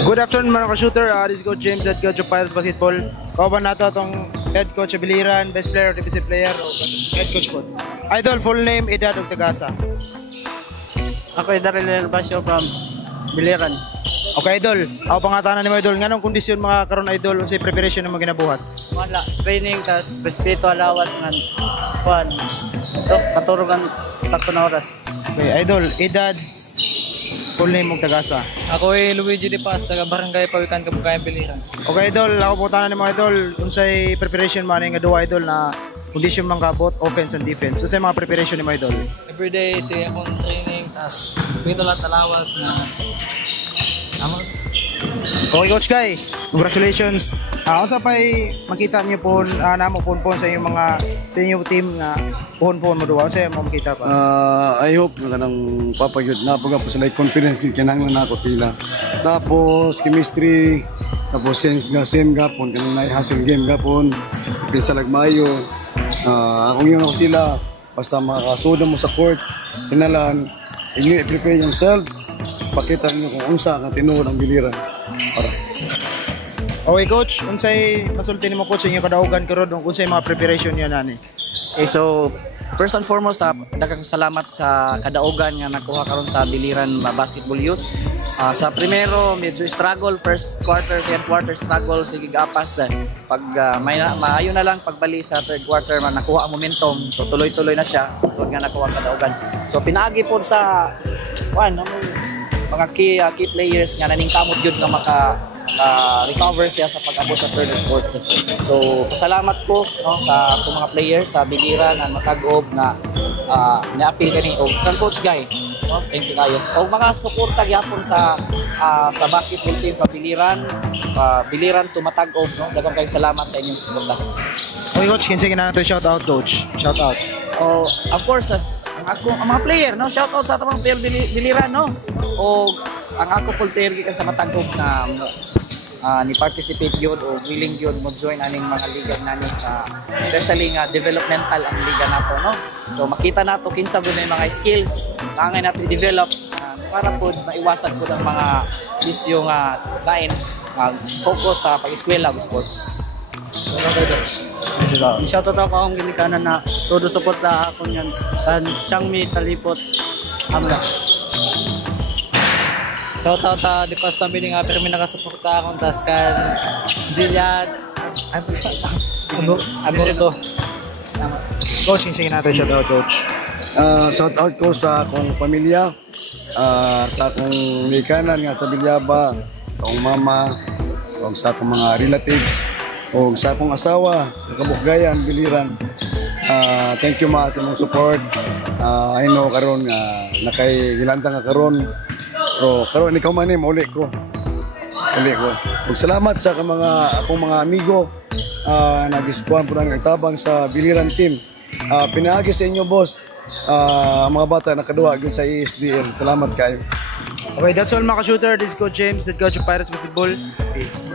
Good afternoon mga ka-shooter, this is Coach James, head coach of Pirates Basketball. Kauban nato itong head coach of Biliran, best player, defensive player, o head coach po. Idol, full name, edad o tagasa. Ako ay Daryl Herbasio from Biliran. Okay Idol, ako pangatanan ni mo Idol, nganong kondisyon mga karon Idol, unsay preparation na mga ginabuhat? Wala, training, tas respeto alawas ng kuhan. Ito, katurugan sakto na oras. Okay Idol, edad, full name o tagasa. Ako ay Luigi De Paz, taga Barangay Pawikan, Kabugayang, Biliran. Okay Idol, ako pangatanan ni mo Idol, unsay preparation man nga duwa Idol na kondisyon man kabot, offense and defense. Unsay mga preparation ni mo Idol? Everyday, siya akong training, tas respeto lahat alawas na Okay Coach Guy, congratulations. Unsa pay makita niyo po namo po sa inyong mga sa inyong team nga pohon mo duwa unsa mo makita pa? I hope na kanang papagyud na pag sila confidence yung kinahanglan nako sila. Tapos chemistry, tapos sense nga same gapon kanang na hustle game gapon. Bisa lagmayo. Kung yun ako sila basta makasuda mo sa court, kinalan inyo prepare yourself. Pakita niyo kung unsa nga tinuod ang Biliran. Okay coach, unsay masulti nimo coach sa inyong kadaugan karon unsay mga preparation niyo nani? Okay, so first and foremost, daghang salamat sa kadaugan nga nakuha karon sa Biliran Basketball Youth. Sa primero, medyo struggle, first quarter, second quarter struggle, sige gapas. Pag maayo na lang pagbali sa third quarter man nakuha ang momentum, so tuloy-tuloy na siya, tungod nga nakuha ang kadaugan. So pinaagi po sa mga key players nga naningkamot gyud nga recover siya sa pag-abot sa third and fourth. So pasalamat ko sa akong mga players sa Biliran na matag-ob na na-appeal kani og coach guy. Thank you kayo. O mga suporta gyapon sa basketball team sa Biliran tumatag-ob daghang kayong salamat sa inyong suporta. Okay coach, kinsa ginato shout out coach? Shout out. Of course, ang mga player, shout out sa mga player Biliran, o ang ako full player gikan sa matag-ob na ni participate yun o willing yun mag-join aning mga liga nani sa especially nga developmental ang liga nato, so makita nato kinsa gud mga skills kangay nato i-develop para pod maiwasan pod ang mga isyu nga lain focus sa pag-eskwela ug sports. Shoutout ako akong ginikanan na todo support na ako niyan. Changmi sa lipot. Amla. Shoutout De Paz Pambili nga pero may nakasuporta akong tas kan Jillian. Abo. Coach, kinsa ginato shout out coach? Shout out ko sa akong pamilya, sa akong likanan nga sa Bilyaba, sa akong mama, o sa akong mga relatives, o sa akong asawa, sa Kabugayang, Biliran. Thank you ma sa mong support. I know karon nga nakay-gilantang nga karon. Pero karon ikaw man uli ko. Ug salamat sa akong mga amigo nagiskuhan po nang itabang sa Biliran team. Pinaagi sa inyo boss. Mga bata nakaduwa gyud sa ESDL. Salamat kayo. Okay, that's all mga ka-shooter. This is Coach James, head coach of Pirates Basketball. Peace.